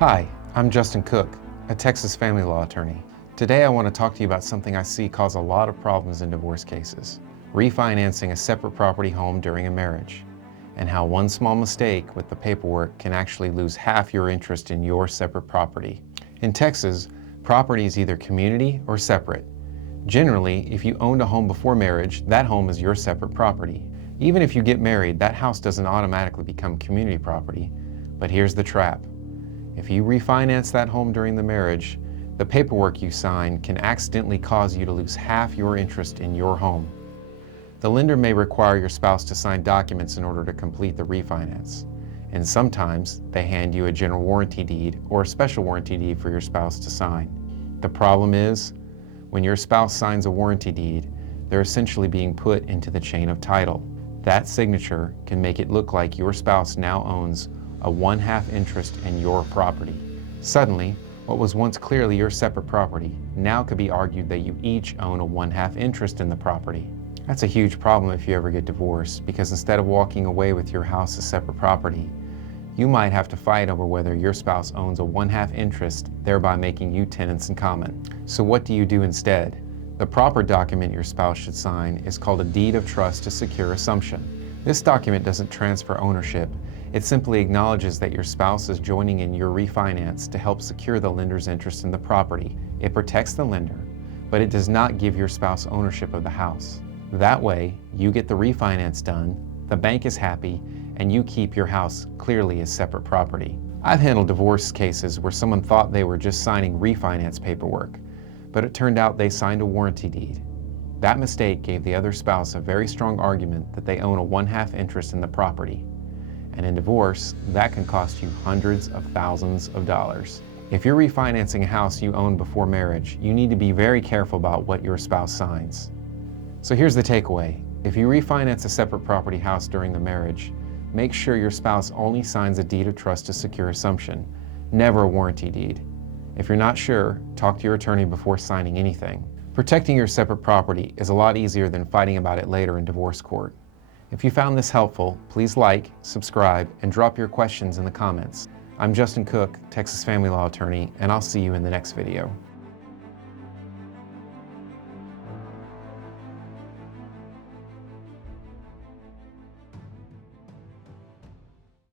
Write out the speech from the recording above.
Hi, I'm Justin Cook, a Texas family law attorney. Today I want to talk to you about something I see cause a lot of problems in divorce cases: refinancing a separate property home during a marriage, and how one small mistake with the paperwork can actually lose half your interest in your separate property. In Texas, property is either community or separate. Generally, if you owned a home before marriage, that home is your separate property. Even if you get married, that house doesn't automatically become community property. But here's the trap. If you refinance that home during the marriage, the paperwork you sign can accidentally cause you to lose half your interest in your home. The lender may require your spouse to sign documents in order to complete the refinance, and sometimes they hand you a general warranty deed or a special warranty deed for your spouse to sign. The problem is, when your spouse signs a warranty deed, they're essentially being put into the chain of title. That signature can make it look like your spouse now owns a 1/2 interest in your property. Suddenly, what was once clearly your separate property now could be argued that you each own a 1/2 interest in the property. That's a huge problem if you ever get divorced, because instead of walking away with your house as separate property, you might have to fight over whether your spouse owns a 1/2 interest, thereby making you tenants in common. So what do you do instead? The proper document your spouse should sign is called a deed of trust to secure assumption. This document doesn't transfer ownership. It simply acknowledges that your spouse is joining in your refinance to help secure the lender's interest in the property. It protects the lender, but it does not give your spouse ownership of the house. That way, you get the refinance done, the bank is happy, and you keep your house clearly as separate property. I've handled divorce cases where someone thought they were just signing refinance paperwork, but it turned out they signed a warranty deed. That mistake gave the other spouse a very strong argument that they own a 1/2 interest in the property. And in divorce, that can cost you hundreds of thousands of dollars. If you're refinancing a house you owned before marriage, you need to be very careful about what your spouse signs. So here's the takeaway. If you refinance a separate property house during the marriage, make sure your spouse only signs a deed of trust to secure assumption, never a warranty deed. If you're not sure, talk to your attorney before signing anything. Protecting your separate property is a lot easier than fighting about it later in divorce court. If you found this helpful, please like, subscribe, and drop your questions in the comments. I'm Justin Cook, Texas family law attorney, and I'll see you in the next video.